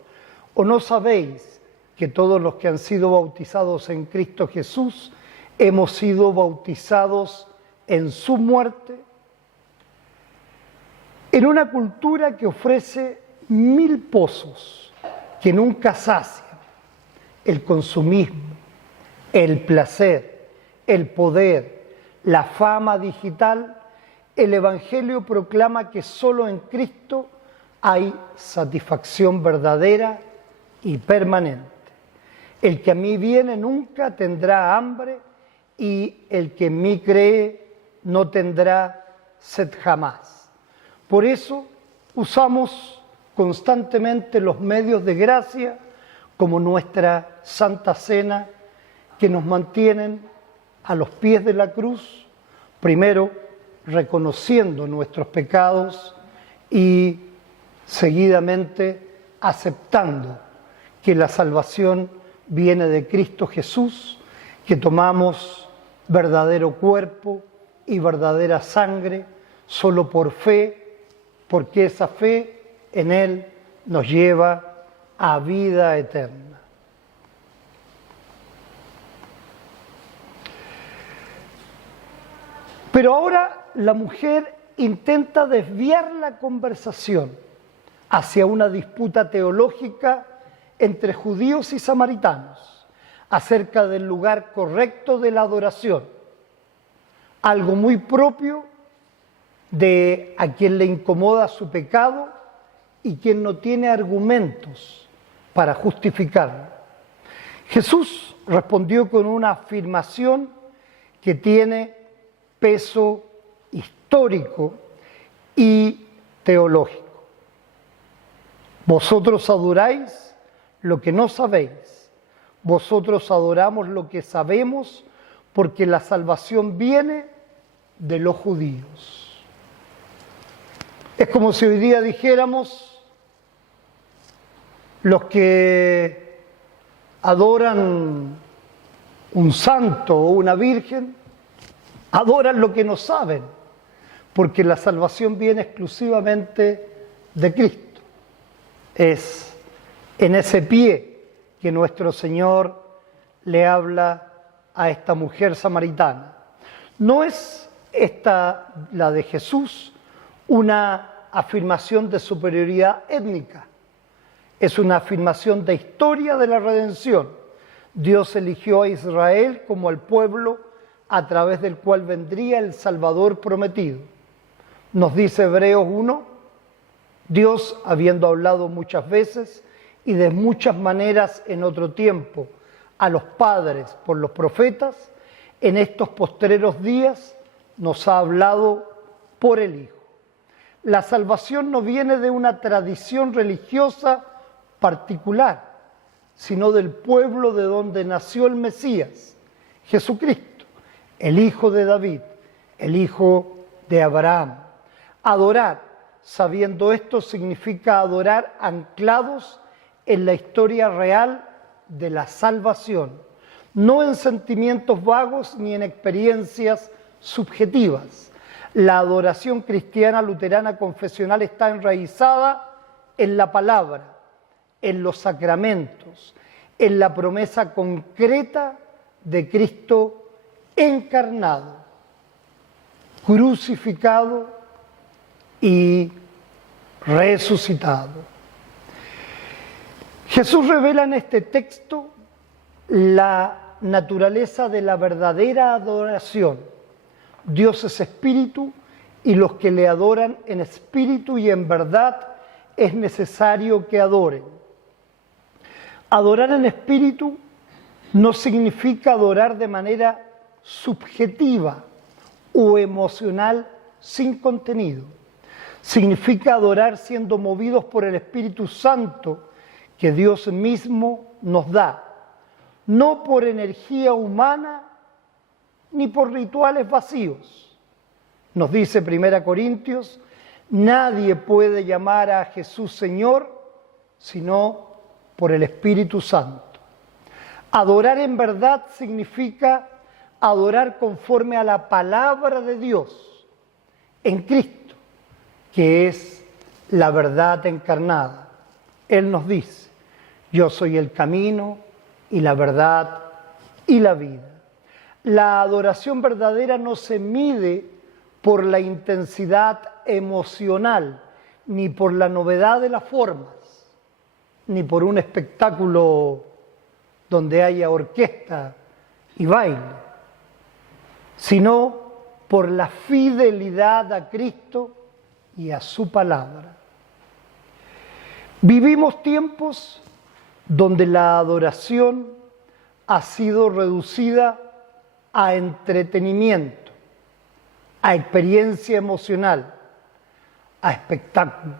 ¿O no sabéis que todos los que han sido bautizados en Cristo Jesús hemos sido bautizados en su muerte? En una cultura que ofrece 1000 pozos que nunca sacian, el consumismo, el placer, el poder, la fama digital, el Evangelio proclama que solo en Cristo hay satisfacción verdadera y permanente. El que a mí viene nunca tendrá hambre y el que en mí cree no tendrá sed jamás. Por eso usamos constantemente los medios de gracia como nuestra Santa Cena, que nos mantienen a los pies de la cruz, primero reconociendo nuestros pecados y seguidamente aceptando que la salvación viene de Cristo Jesús, que tomamos verdadero cuerpo y verdadera sangre solo por fe, porque esa fe en Él nos lleva a vida eterna. Pero ahora la mujer intenta desviar la conversación hacia una disputa teológica entre judíos y samaritanos acerca del lugar correcto de la adoración, algo muy propio de a quien le incomoda su pecado y quien no tiene argumentos para justificarlo. Jesús respondió con una afirmación que tiene peso histórico y teológico. Vosotros adoráis lo que no sabéis, vosotros adoramos lo que sabemos, porque la salvación viene de los judíos. Es como si hoy día dijéramos: los que adoran un santo o una virgen, adoran lo que no saben, porque la salvación viene exclusivamente de Cristo. Es en ese pie que nuestro Señor le habla a esta mujer samaritana. No es esta, la de Jesús, una afirmación de superioridad étnica, es una afirmación de historia de la redención. Dios eligió a Israel como el pueblo a través del cual vendría el Salvador prometido. Nos dice Hebreos 1, Dios, habiendo hablado muchas veces y de muchas maneras en otro tiempo a los padres por los profetas, en estos postreros días nos ha hablado por el Hijo. La salvación no viene de una tradición religiosa particular, sino del pueblo de donde nació el Mesías, Jesucristo, el Hijo de David, el Hijo de Abraham. Adorar, sabiendo esto, significa adorar anclados en la historia real de la salvación. no en sentimientos vagos ni en experiencias subjetivas. La adoración cristiana luterana confesional está enraizada en la palabra, en los sacramentos, en la promesa concreta de Cristo encarnado, crucificado y resucitado. Jesús revela en este texto la naturaleza de la verdadera adoración. Dios es espíritu y los que le adoran en espíritu y en verdad es necesario que adoren. Adorar en espíritu no significa adorar de manera subjetiva o emocional sin contenido. Significa adorar siendo movidos por el Espíritu Santo que Dios mismo nos da, no por energía humana ni por rituales vacíos. Nos dice 1 Corintios, nadie puede llamar a Jesús Señor sino por el Espíritu Santo. Adorar en verdad significa adorar conforme a la palabra de Dios en Cristo, que es la verdad encarnada. Él nos dice, yo soy el camino y la verdad y la vida. La adoración verdadera no se mide por la intensidad emocional, ni por la novedad de las formas, ni por un espectáculo donde haya orquesta y baile, sino por la fidelidad a Cristo y a su palabra. Vivimos tiempos donde la adoración ha sido reducida a entretenimiento, a experiencia emocional, a espectáculo.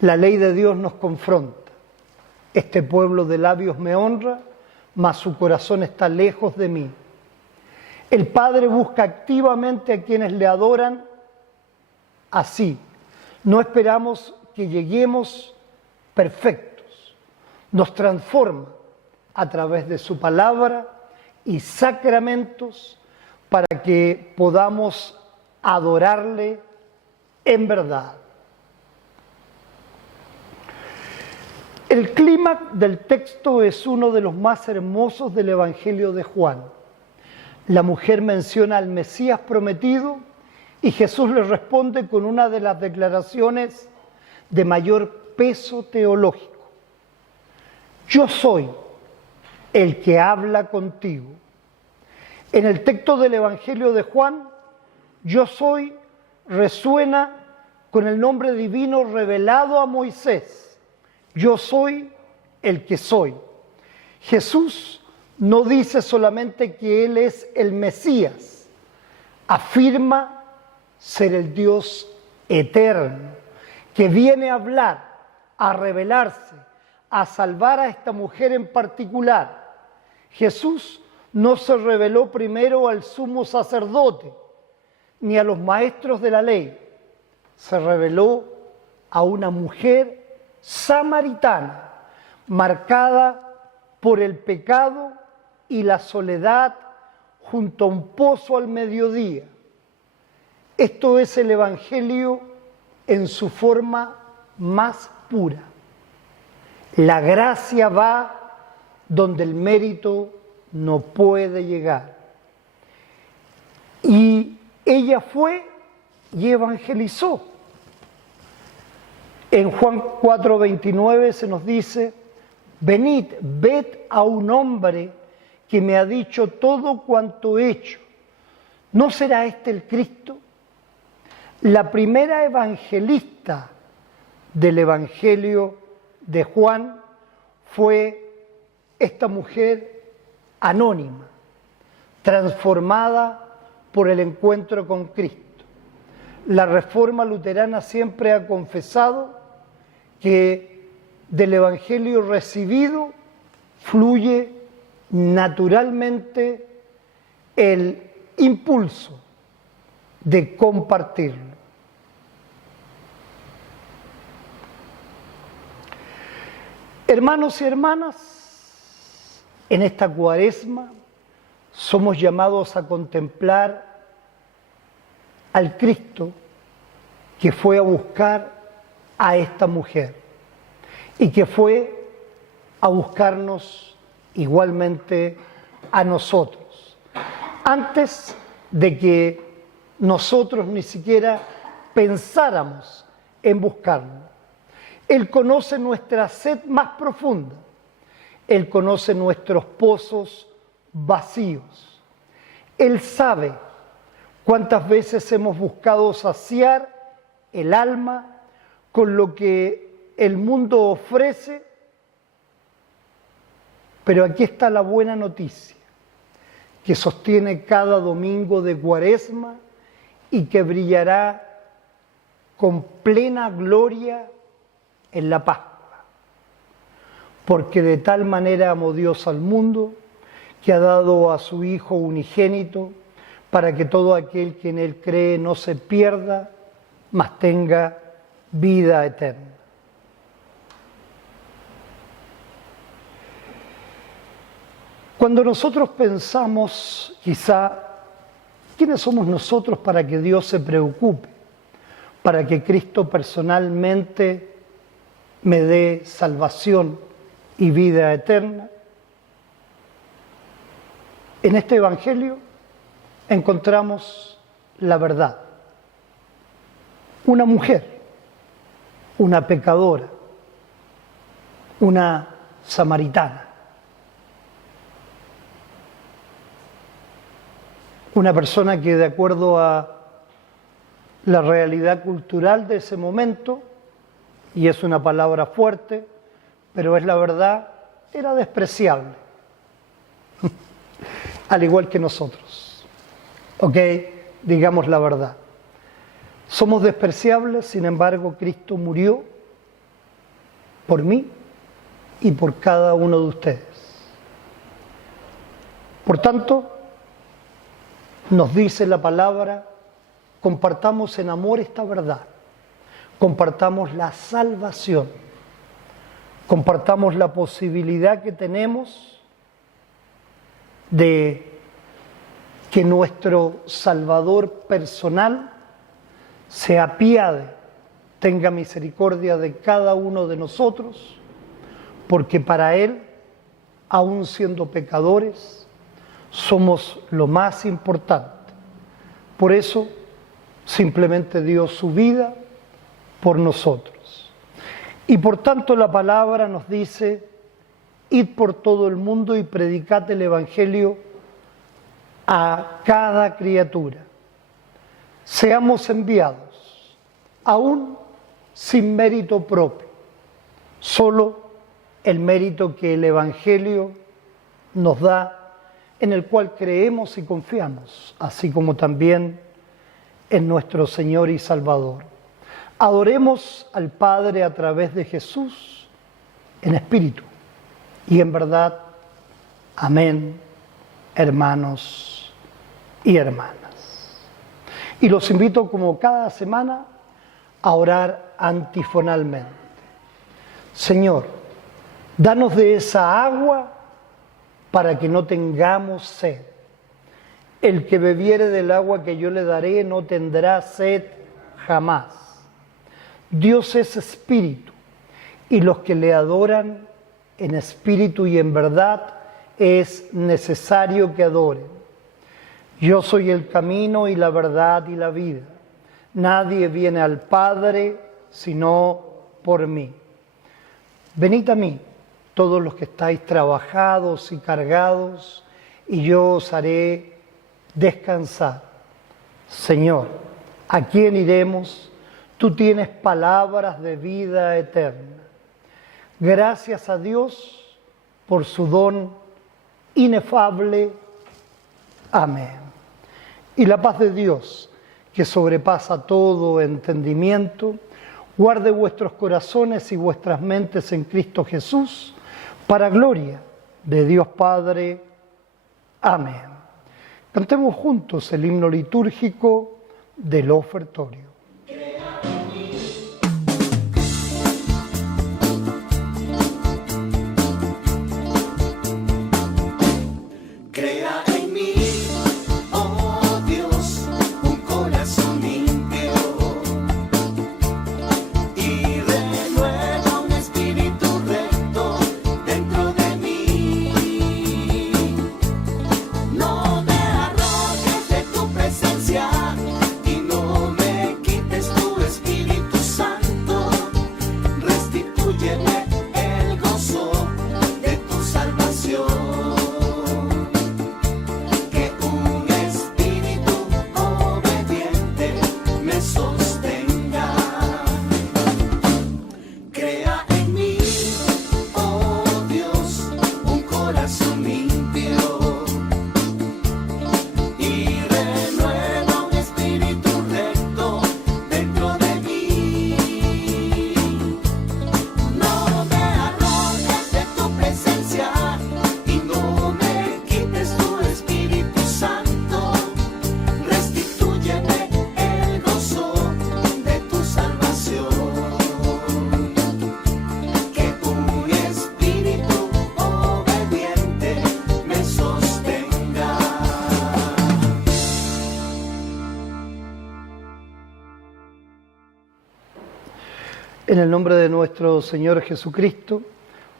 La ley de Dios nos confronta. Este pueblo de labios me honra, mas su corazón está lejos de mí. El Padre busca activamente a quienes le adoran así. No esperamos que lleguemos perfectos. Nos transforma a través de su palabra y sacramentos para que podamos adorarle en verdad. El clímax del texto es uno de los más hermosos del Evangelio de Juan. La mujer menciona al Mesías prometido y Jesús le responde con una de las declaraciones de mayor peso teológico. Yo soy el que habla contigo. En el texto del Evangelio de Juan, yo soy resuena con el nombre divino revelado a Moisés. Yo soy el que soy. Jesús no dice solamente que Él es el Mesías, afirma ser el Dios eterno, que viene a hablar, a revelarse, a salvar a esta mujer en particular. Jesús no se reveló primero al sumo sacerdote, ni a los maestros de la ley. Se reveló a una mujer samaritana, marcada por el pecado y la soledad junto a un pozo al mediodía. Esto es el Evangelio en su forma más pura. La gracia va donde el mérito no puede llegar. Y ella fue y evangelizó. En Juan 4:29 se nos dice, venid, ved a un hombre que me ha dicho todo cuanto he hecho. ¿No será este el Cristo? La primera evangelista del Evangelio de Juan fue esta mujer anónima, transformada por el encuentro con Cristo. La Reforma luterana siempre ha confesado que del Evangelio recibido fluye naturalmente el impulso de compartirlo. Hermanos y hermanas, En esta Cuaresma somos llamados a contemplar al Cristo que fue a buscar a esta mujer y que fue a buscarnos igualmente a nosotros, antes de que nosotros ni siquiera pensáramos en buscarlo. Él conoce nuestra sed más profunda, Él conoce nuestros pozos vacíos, Él sabe cuántas veces hemos buscado saciar el alma con lo que el mundo ofrece, pero aquí está la buena noticia que sostiene cada domingo de Cuaresma y que brillará con plena gloria en la Pascua. Porque de tal manera amó Dios al mundo que ha dado a su Hijo unigénito para que todo aquel que en Él cree no se pierda, mas tenga vida eterna. Cuando nosotros pensamos, quizá, ¿quiénes somos nosotros para que Dios se preocupe? Para que Cristo personalmente me dé salvación y vida eterna. En este Evangelio encontramos la verdad. Una mujer, una pecadora, una samaritana, una persona que de acuerdo a la realidad cultural de ese momento, y es una palabra fuerte, pero es la verdad, era despreciable, al igual que nosotros. ¿Ok? Digamos la verdad. Somos despreciables, sin embargo, Cristo murió por mí y por cada uno de ustedes. Por tanto, nos dice la palabra, compartamos en amor esta verdad, compartamos la salvación, compartamos la posibilidad que tenemos de que nuestro Salvador personal se apiade, tenga misericordia de cada uno de nosotros, porque para Él, aun siendo pecadores, somos lo más importante. Por eso, simplemente dio su vida por nosotros. Y por tanto la palabra nos dice, id por todo el mundo y predicad el Evangelio a cada criatura. Seamos enviados, aún sin mérito propio, solo el mérito que el Evangelio nos da, en el cual creemos y confiamos, así como también en nuestro Señor y Salvador. Adoremos al Padre a través de Jesús en espíritu y en verdad. Amén, hermanos y hermanas. Y los invito, como cada semana, a orar antifonalmente. Señor, danos de esa agua para que no tengamos sed. El que bebiere del agua que yo le daré no tendrá sed jamás. Dios es espíritu, y los que le adoran en espíritu y en verdad es necesario que adoren. Yo soy el camino y la verdad y la vida. Nadie viene al Padre sino por mí. Venid a mí, todos los que estáis trabajados y cargados, y yo os haré descansar. Señor, ¿a quién iremos? Tú tienes palabras de vida eterna. Gracias a Dios por su don inefable. Amén. Y la paz de Dios, que sobrepasa todo entendimiento, guarde vuestros corazones y vuestras mentes en Cristo Jesús, para gloria de Dios Padre. Amén. Cantemos juntos el himno litúrgico del ofertorio. En el nombre de nuestro Señor Jesucristo,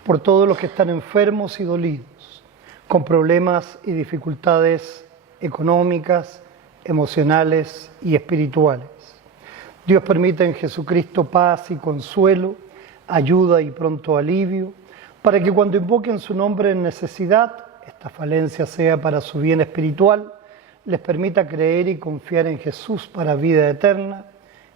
por todos los que están enfermos y dolidos, con problemas y dificultades económicas, emocionales y espirituales. Dios permita en Jesucristo paz y consuelo, ayuda y pronto alivio, para que cuando invoquen su nombre en necesidad, esta falencia sea para su bien espiritual, les permita creer y confiar en Jesús para vida eterna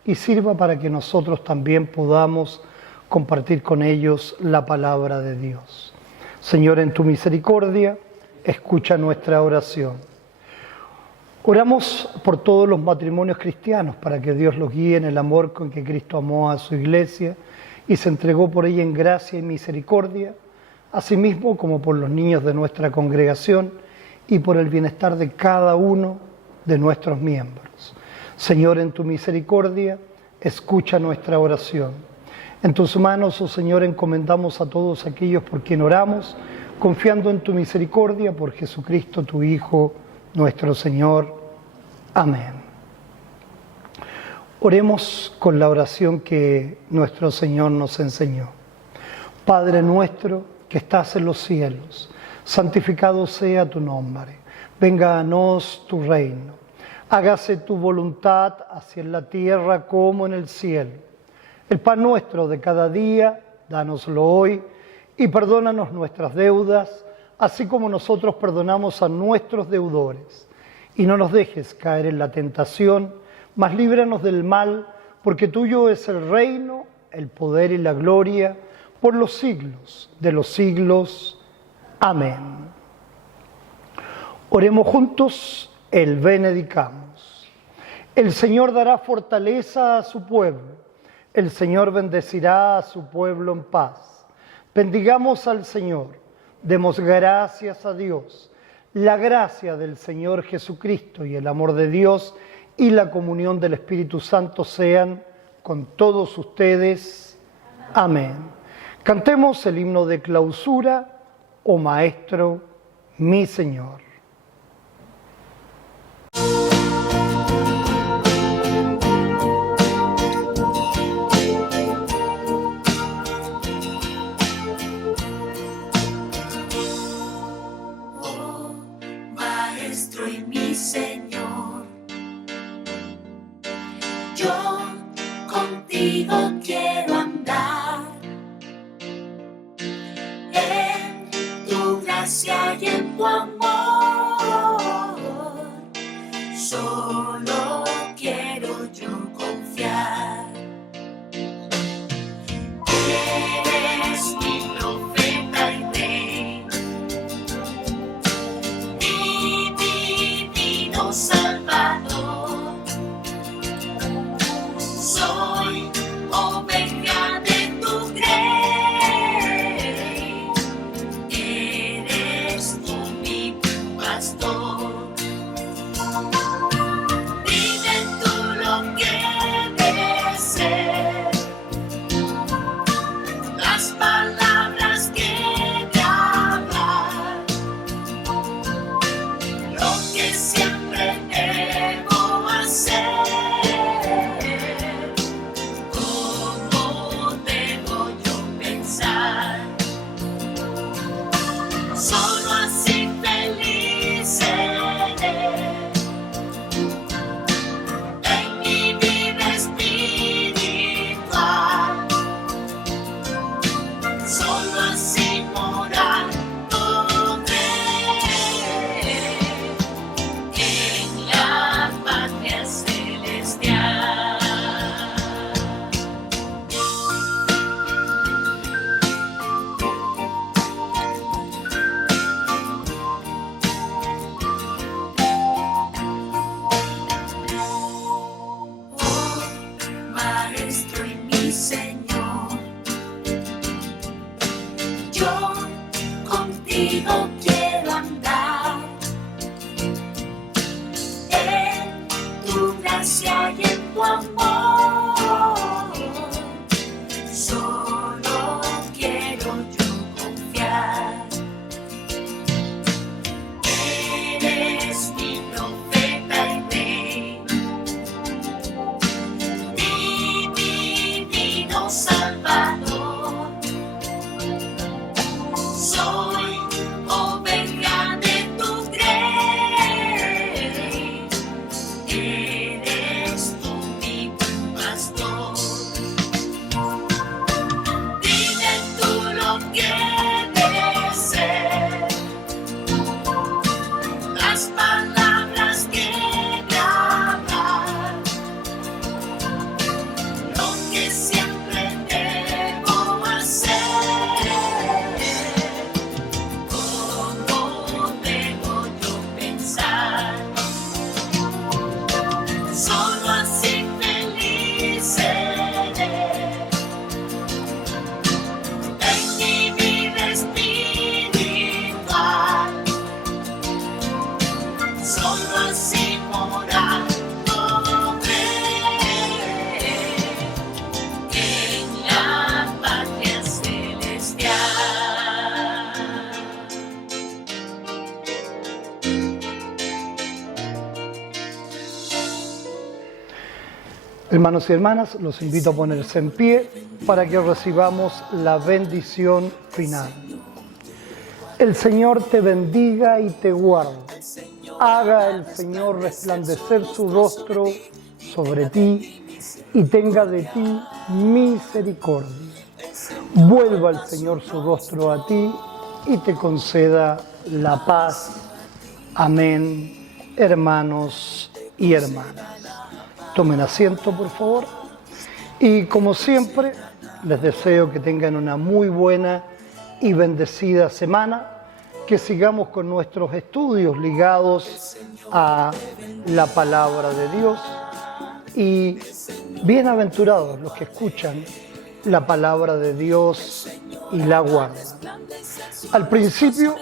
y sirva para que nosotros también podamos compartir con ellos la palabra de Dios. Señor, en tu misericordia, escucha nuestra oración. Oramos por todos los matrimonios cristianos para que Dios los guíe en el amor con que Cristo amó a su iglesia y se entregó por ella en gracia y misericordia, asimismo como por los niños de nuestra congregación y por el bienestar de cada uno de nuestros miembros. Señor, en tu misericordia, escucha nuestra oración. En tus manos, oh Señor, encomendamos a todos aquellos por quien oramos, confiando en tu misericordia por Jesucristo, tu Hijo, nuestro Señor. Amén. Oremos con la oración que nuestro Señor nos enseñó. Padre nuestro que estás en los cielos, santificado sea tu nombre. Venga a nos tu reino. Hágase tu voluntad, así en la tierra como en el cielo. El pan nuestro de cada día, dánoslo hoy, y perdónanos nuestras deudas, así como nosotros perdonamos a nuestros deudores. Y no nos dejes caer en la tentación, mas líbranos del mal, porque tuyo es el reino, el poder y la gloria, por los siglos de los siglos. Amén. Oremos juntos el Benedicamos. El Señor dará fortaleza a su pueblo. El Señor bendecirá a su pueblo en paz. Bendigamos al Señor. Demos gracias a Dios. La gracia del Señor Jesucristo y el amor de Dios y la comunión del Espíritu Santo sean con todos ustedes. Amén. Cantemos el himno de clausura, oh Maestro, mi Señor. Maestro y mi Señor, yo contigo quiero andar en tu gracia y en tu amor. Solo quiero yo confiar. Eres mi profeta y rey, mi divino Salvador. Soy oveja de tu grey, eres tú mi pastor. Dime tú lo que deseo, las palabras que te hablan, lo que siempre debo hacer, cómo debo yo pensar. Solo así feliz seré en mi vida espiritual. Solo así morar podré en la patria celestial. Oh, Maestro y mi Señor, yo contigo quiero andar en tu gracia y en tu amor. Solo quiero yo confiar. Eres mi profeta y rey, mi divino Salvador. Hermanos y hermanas, los invito a ponerse en pie para que recibamos la bendición final. El Señor te bendiga y te guarde. Haga el Señor resplandecer su rostro sobre ti y tenga de ti misericordia. Vuelva el Señor su rostro a ti y te conceda la paz. Amén, hermanos y hermanas. Tomen asiento, por favor. Y como siempre, les deseo que tengan una muy buena y bendecida semana, que sigamos con nuestros estudios ligados a la palabra de Dios. Y bienaventurados los que escuchan la palabra de Dios y la guardan. Al principio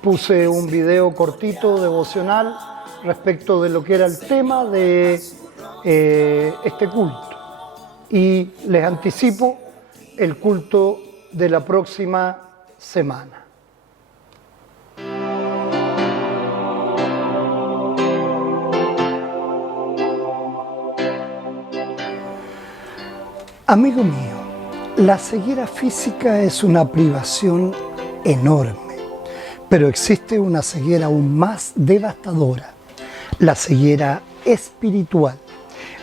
puse un video cortito devocional respecto de lo que era el tema de este culto. Y les anticipo el culto de la próxima semana. Amigo mío, la ceguera física es una privación enorme, pero existe una ceguera aún más devastadora. La ceguera espiritual,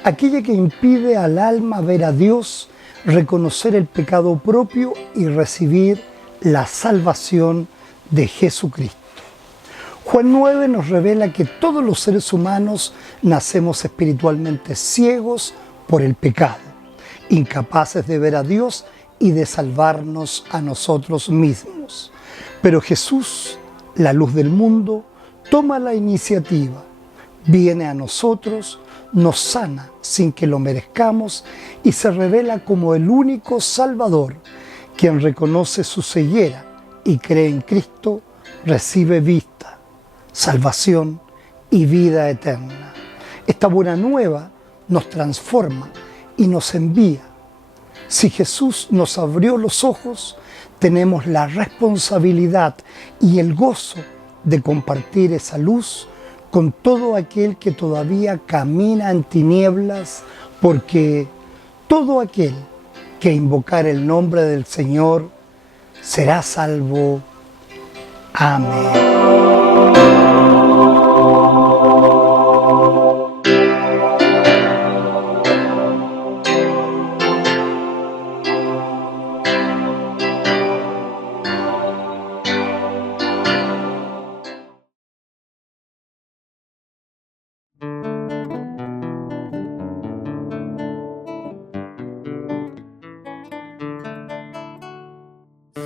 aquella que impide al alma ver a Dios, reconocer el pecado propio y recibir la salvación de Jesucristo. Juan 9 nos revela que todos los seres humanos nacemos espiritualmente ciegos por el pecado, incapaces de ver a Dios y de salvarnos a nosotros mismos. Pero Jesús, la luz del mundo, toma la iniciativa. Viene a nosotros, nos sana sin que lo merezcamos y se revela como el único Salvador. Quien reconoce su ceguera y cree en Cristo, recibe vista, salvación y vida eterna. Esta buena nueva nos transforma y nos envía. Si Jesús nos abrió los ojos, tenemos la responsabilidad y el gozo de compartir esa luz con todo aquel que todavía camina en tinieblas, porque todo aquel que invocar el nombre del Señor será salvo. Amén.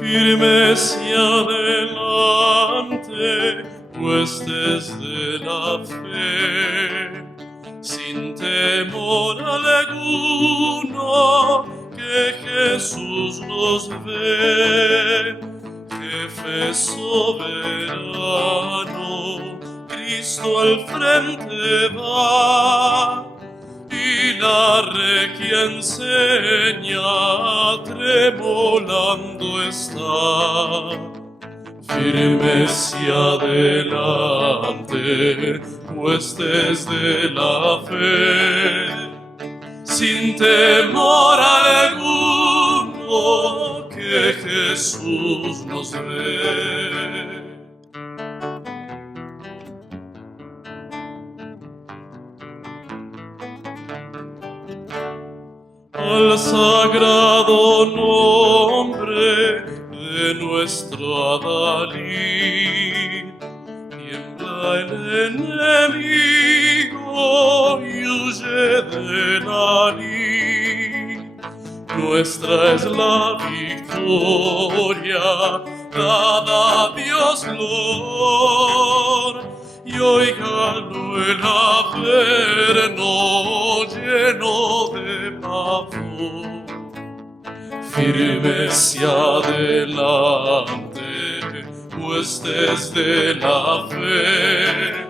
Firmes y adelante, huestes de la fe, sin temor alguno, que Jesús nos ve, jefe soberano, Cristo al frente va, y la regia enseña, tremolando está. Firmes y adelante, huestes de la fe, sin temor alguno, que Jesús nos ve. Al sagrado nombre de nuestro Adalid, tiembla el enemigo y huye de la lid. Nuestra es la victoria, dada a Dios Lord, y oígalo el averno lleno de pavor. Firmes y adelante, huestes de la fe,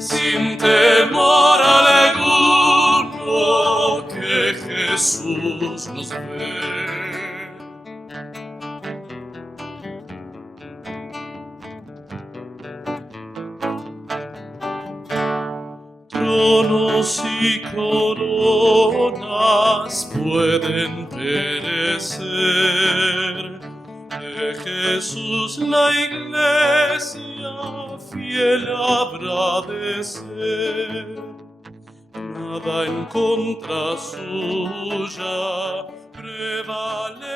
sin temor alguno, que Jesús nos ve. Tronos y coronas pueden perecer, de Jesús la iglesia fiel habrá de ser. Nada en contra suya prevalecerá.